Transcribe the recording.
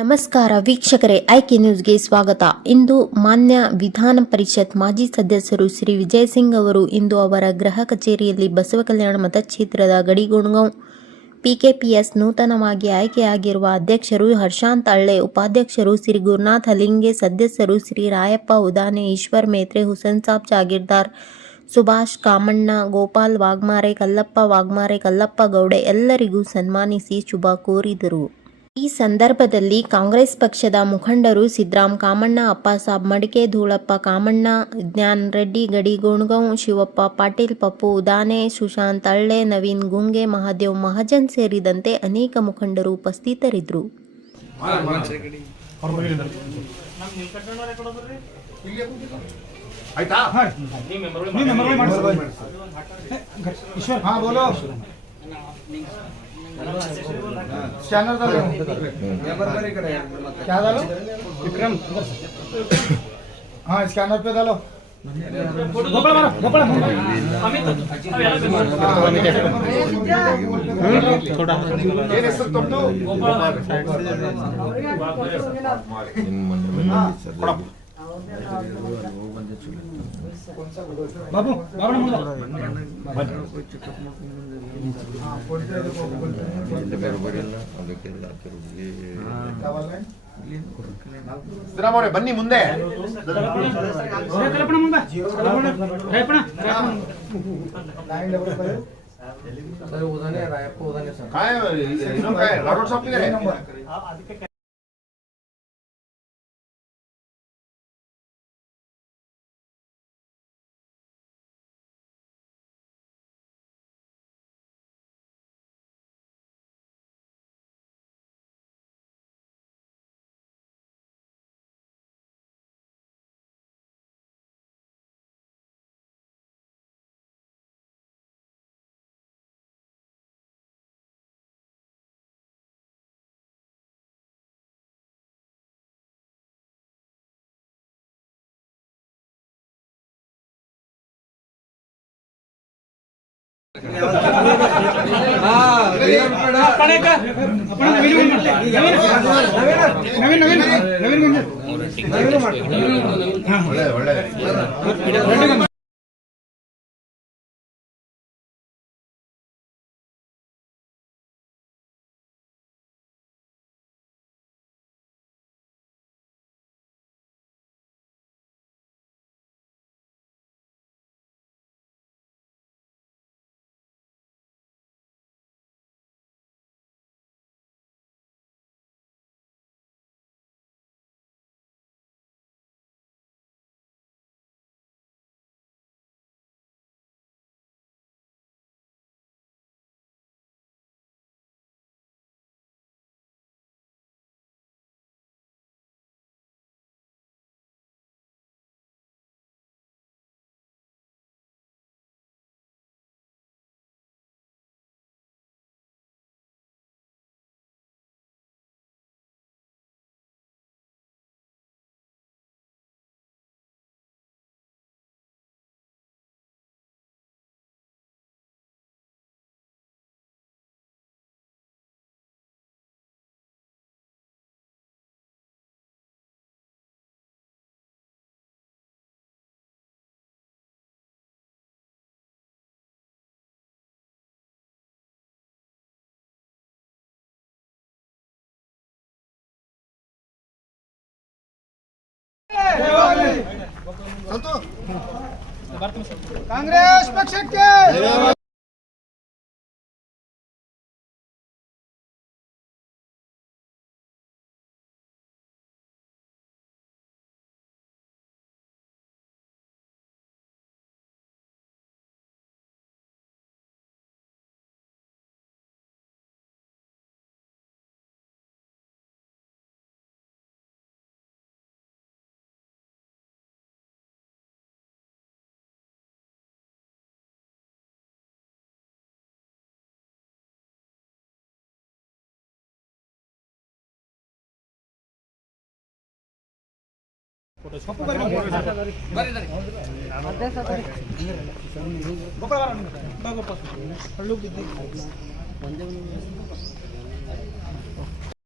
ನಮಸ್ಕಾರ ವೀಕ್ಷಕರೇ, ಐಕೆ ನ್ಯೂಸ್ಗೆ ಸ್ವಾಗತ. ಇಂದು ಮಾನ್ಯ ವಿಧಾನ ಪರಿಷತ್ ಮಾಜಿ ಸದಸ್ಯರು ಶ್ರೀ ವಿಜಯ್ ಸಿಂಗ್ ಅವರು ಇಂದು ಅವರ ಗೃಹ ಕಚೇರಿಯಲ್ಲಿ ಬಸವಕಲ್ಯಾಣ ಮತಕ್ಷೇತ್ರದ ಗಡಿಗುಣಗಾಂವ್ ಪಿಕೆಪಿಎಸ್ ನೂತನವಾಗಿ ಆಯ್ಕೆಯಾಗಿರುವ ಅಧ್ಯಕ್ಷರು ಹರ್ಷಾಂತ್ ಹಳ್ಳೆ, ಉಪಾಧ್ಯಕ್ಷರು ಶ್ರೀ ಗುರುನಾಥ್ ಹಲಿಂಗೆ, ಸದಸ್ಯರು ಶ್ರೀ ರಾಯಪ್ಪ ಉದಾನೆ, ಈಶ್ವರ್ ಮೇತ್ರೆ, ಹುಸೇನ್ ಸಾಬ್ ಜಾಗೀರ್ದಾರ್, ಸುಭಾಷ್ ಕಾಮಣ್ಣ, ಗೋಪಾಲ್ ವಾಘಮಾರೆ, ಕಲ್ಲಪ್ಪ ವಾಘಮಾರೆ, ಕಲ್ಲಪ್ಪ ಗೌಡೆ ಎಲ್ಲರಿಗೂ ಸನ್ಮಾನಿಸಿ ಶುಭ ಕೋರಿದರು. ಈ ಸಂದರ್ಭದಲ್ಲಿ ಕಾಂಗ್ರೆಸ್ ಪಕ್ಷದ ಮುಖಂಡರು ಸಿದ್ರಾಮ್ ಕಾಮಣ್ಣ, ಅಪ್ಪಾಸಾಬ್ ಮಡಿಕೆ, ಧೂಳಪ್ಪ ಕಾಮಣ್ಣ, ಜ್ಞಾನ್ ರೆಡ್ಡಿ ಗಡಿಗುಣಗಾಂವ್, ಶಿವಪ್ಪ ಪಾಟೀಲ್, ಪಪ್ಪು ಉದಾನೆ, ಸುಶಾಂತ್ ಹಳ್ಳೆ, ನವೀನ್ ಗುಂಗೆ, ಮಹಾದೇವ್ ಮಹಾಜನ್ ಸೇರಿದಂತೆ ಅನೇಕ ಮುಖಂಡರು ಉಪಸ್ಥಿತರಿದ್ದರು. स्कैनर डालो क्या डालो विक्रम हाँ स्कैनर पे डालो गोपाल मारो गोपाल अमित थोड़ा ये सब तो बाबू बाबू ಸಿದ್ದರಾಮಯ್ಯ ಬನ್ನಿ ಮುಂದೆ कांग्रेस पक्षಕ್ಕೆ